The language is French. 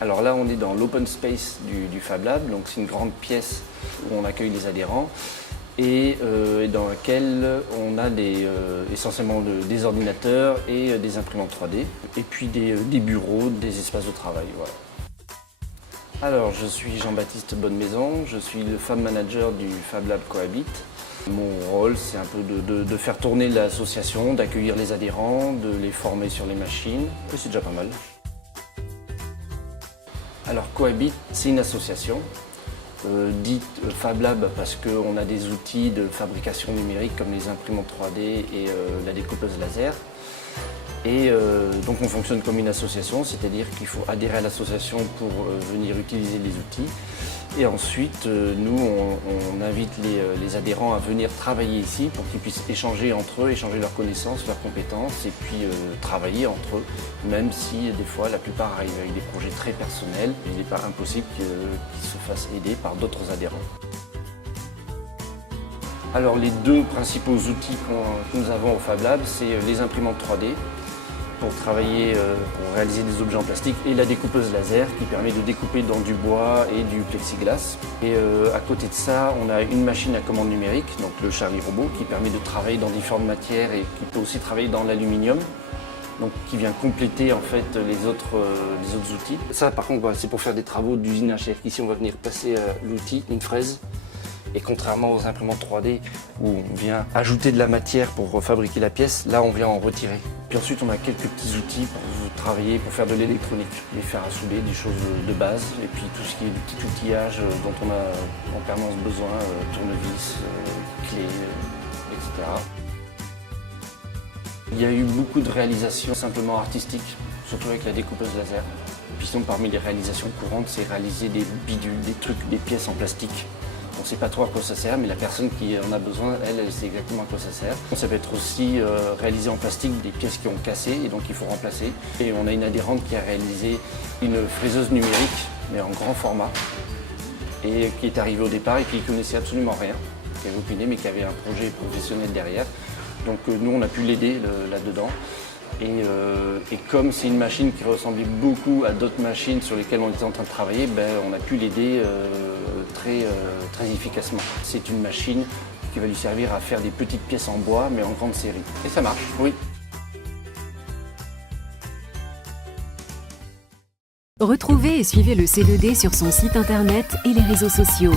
Alors là, on est dans l'open space du Fab Lab, donc c'est une grande pièce où on accueille les adhérents et dans laquelle on a essentiellement des ordinateurs et des imprimantes 3D, et puis des bureaux, des espaces de travail. Voilà. Alors, je suis Jean-Baptiste Bonnemaison, je suis le Fab Manager du Fab Lab Cohabit. Mon rôle, c'est un peu de faire tourner l'association, d'accueillir les adhérents, de les former sur les machines, et c'est déjà pas mal. Alors Cohabit, c'est une association dite Fab Lab parce qu'on a des outils de fabrication numérique comme les imprimantes 3D et la découpeuse laser. Et donc on fonctionne comme une association, c'est-à-dire qu'il faut adhérer à l'association pour venir utiliser les outils. Et ensuite, nous, on invite les adhérents à venir travailler ici pour qu'ils puissent échanger entre eux, échanger leurs connaissances, leurs compétences et puis travailler entre eux, même si des fois la plupart arrivent avec des projets très personnels. Il n'est pas impossible qu'ils se fassent aider par d'autres adhérents. Alors les deux principaux outils que nous avons au Fab Lab, c'est les imprimantes 3D pour travailler, pour réaliser des objets en plastique, et la découpeuse laser qui permet de découper dans du bois et du plexiglas. Et à côté de ça, on a une machine à commande numérique, donc le Charlie Robot, qui permet de travailler dans différentes matières et qui peut aussi travailler dans l'aluminium, donc qui vient compléter en fait les autres outils. Ça par contre, c'est pour faire des travaux d'usinage, c'est-à-dire qu'ici on va venir passer l'outil, une fraise. Et contrairement aux imprimantes 3D où on vient ajouter de la matière pour fabriquer la pièce, là on vient en retirer. Puis ensuite on a quelques petits outils pour travailler, pour faire de l'électronique, des fers à souder, des choses de base, et puis tout ce qui est du petit outillage dont on a en permanence besoin, tournevis, clés, etc. Il y a eu beaucoup de réalisations simplement artistiques, surtout avec la découpeuse laser. Puis sinon parmi les réalisations courantes, c'est réaliser des bidules, des trucs, des pièces en plastique. On ne sait pas trop à quoi ça sert, mais la personne qui en a besoin, elle sait exactement à quoi ça sert. Ça peut être aussi réalisé en plastique des pièces qui ont cassé et donc il faut remplacer. Et on a une adhérente qui a réalisé une fraiseuse numérique, mais en grand format, et qui est arrivée au départ et qui ne connaissait absolument rien, qui avait aucune idée, mais qui avait un projet professionnel derrière. Donc nous, on a pu l'aider là-dedans. Et comme c'est une machine qui ressemblait beaucoup à d'autres machines sur lesquelles on était en train de travailler, on a pu l'aider très efficacement. C'est une machine qui va lui servir à faire des petites pièces en bois, mais en grande série. Et ça marche, oui. Retrouvez et suivez le C2D sur son site internet et les réseaux sociaux.